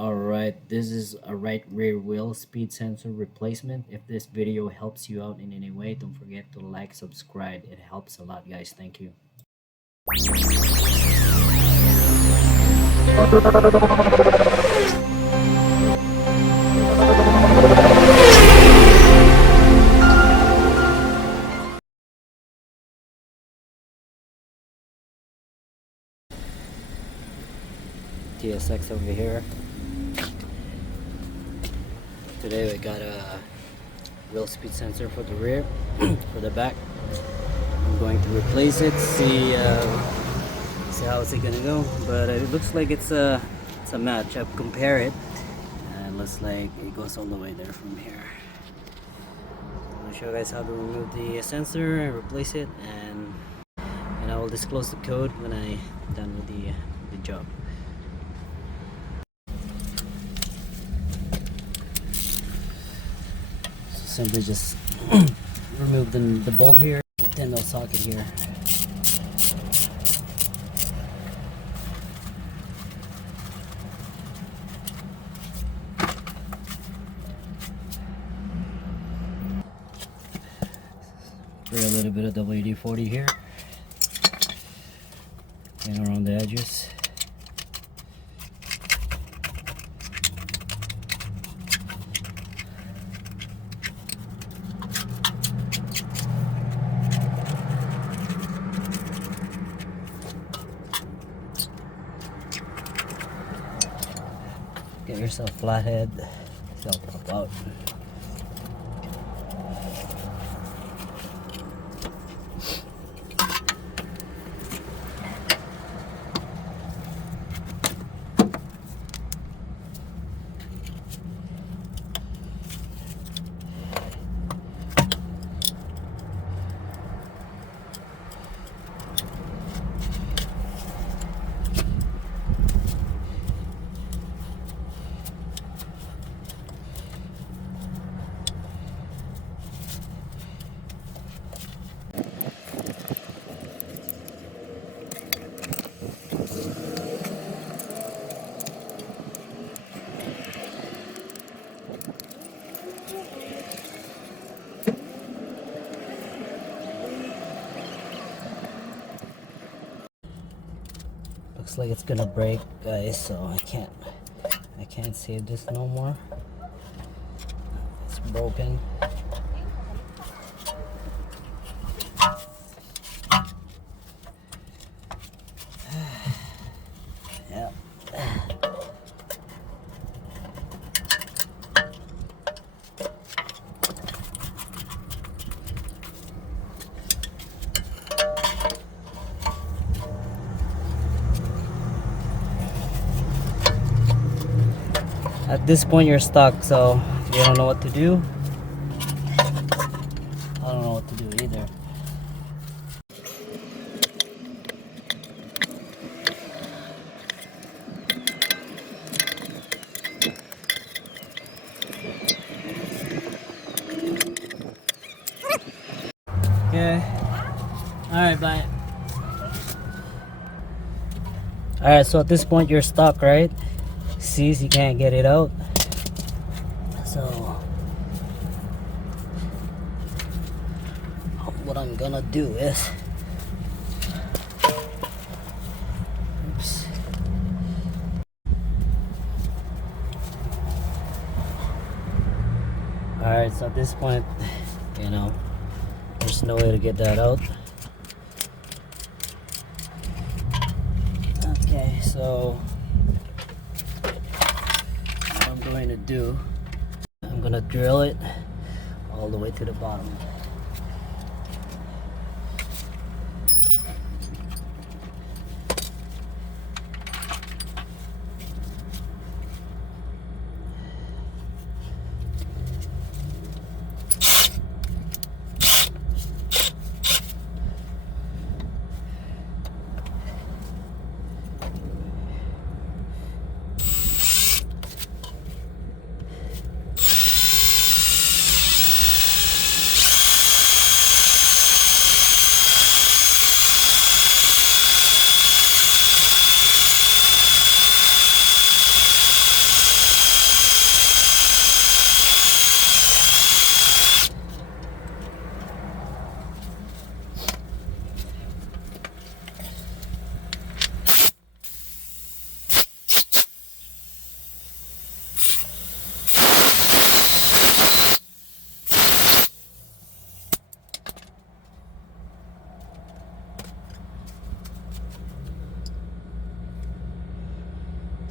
Alright, this is a right rear wheel speed sensor replacement. If this video helps you out in any way, don't forget to like, subscribe. It helps a lot, guys. Thank you. TSX over here. Today we got a wheel speed sensor for the rear, for the back. I'm going to replace it, see how it's gonna go. But it looks like it's a match. I've compared it, and it looks like it goes all the way there from here. I'm gonna show you guys how to remove the sensor and replace it, and I will disclose the code when I'm done with the job. Simply just remove the bolt here, the 10 mil socket here. Spray a little bit of WD-40 here and around the edges. Get yourself a flathead, so pop out. Looks like it's gonna break, guys, so I can't save this no more. It's broken. Yeah. At this point you're stuck, so if you don't know what to do, I don't know what to do either. Okay. Alright, bye. Alright, so at this point you're stuck, right? See, you can't get it out. So what I'm gonna do is, oops. Alright, so at this point, there's no way to get that out. Okay, so what I'm going to do, I'm gonna drill it all the way to the bottom.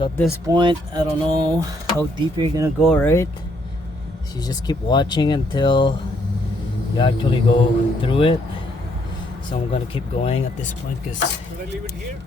So at this point, I don't know how deep you're gonna go, right? So you just keep watching until you actually go through it. So I'm gonna keep going at this point because Should I leave it here?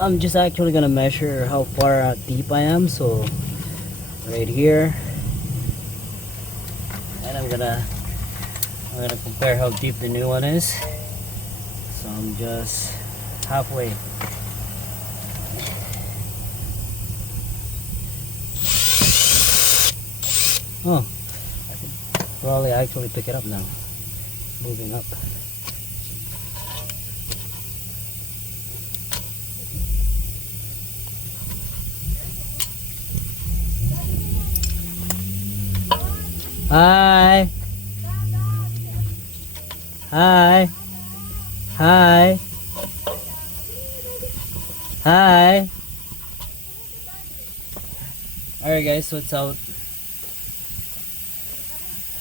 I'm just actually gonna measure how far deep I am. So right here, and I'm gonna compare how deep the new one is. So I'm just halfway. Oh, I can probably actually pick it up now. Moving up. Hi. Hi. Hi. Hi. Alright guys, so it's out.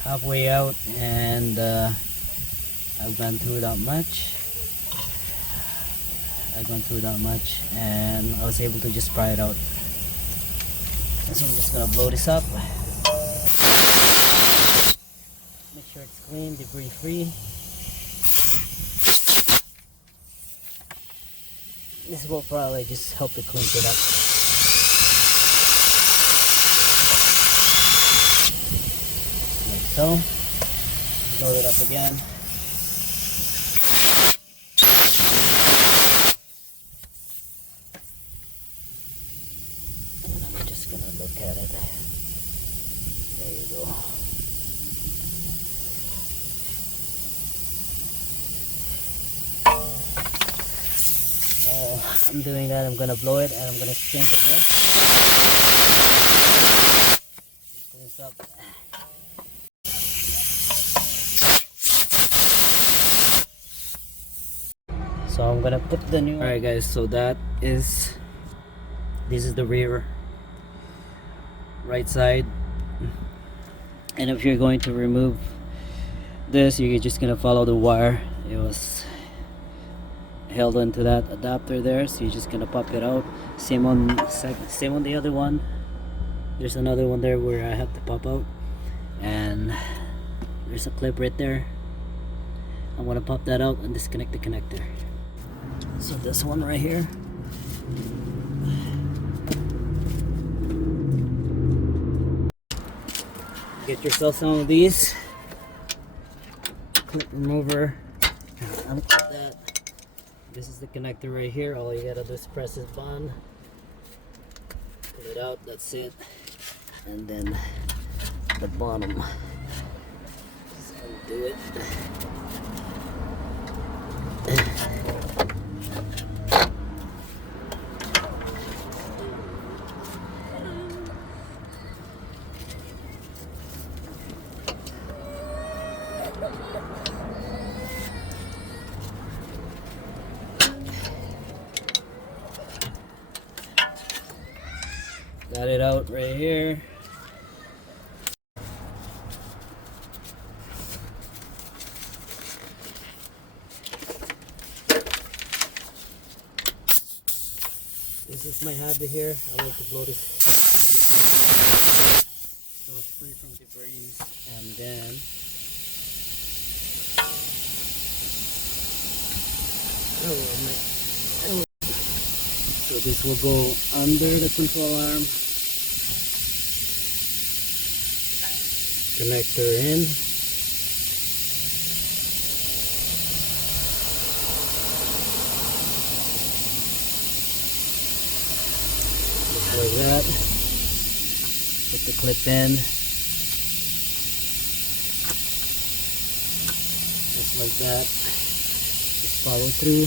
Halfway out, and I've gone through that much. And I was able to just pry it out. So I'm just gonna blow this up. Make sure it's clean, debris free. This will probably just help to clean it up. Like so. Load it up again. I'm just gonna look at it. There you go. I'm doing that. I'm gonna blow it and I'm gonna spin the wheel. Put this up. So I'm gonna put the new. Alright guys, so this is the rear right side, and if you're going to remove this, you're just gonna follow the wire. It was held onto that adapter there, so you're just gonna pop it out. Same on the other one. There's another one there where I have to pop out, and there's a clip right there. I'm gonna pop that out and disconnect the connector. So this one right here, get yourself some of these. clip remover. Unclip that. This is the connector right here. All you gotta do is press this button, pull it out, that's it. And then the bottom, just undo it. Got it out right here. This is my habit here. I like to blow this so it's free from debris. And then so this will go under the control arm. Connector in. Just like that. Put the clip in. Just like that. Just follow through.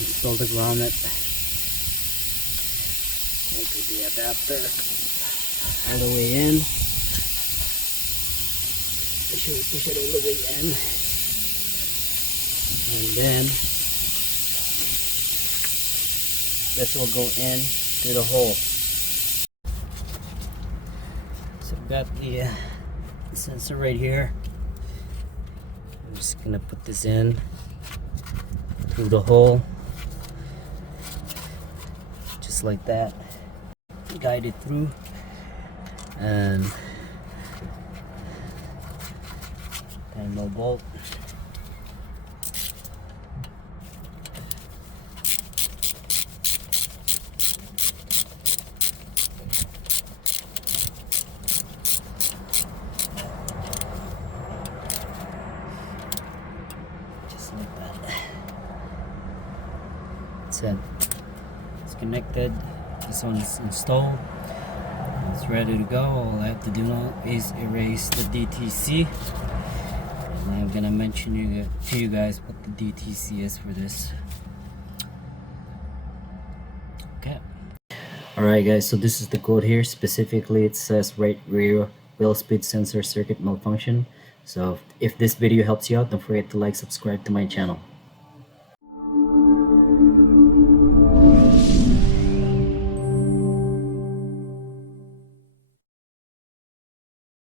Install the grommet. Put the adapter all the way in. Push it all the way in. And then this will go in through the hole. So I've got the sensor right here. I'm just gonna put this in through the hole, just like that. Guide it through, and 10 bolt. Just like that. That's it. It's connected. This one's installed. It's ready to go. All I have to do now is erase the DTC. And I'm gonna mention to you guys what the DTC is for this. Okay. Alright guys, so this is the code here. Specifically it says right rear wheel speed sensor circuit malfunction. So if this video helps you out, don't forget to like, subscribe to my channel.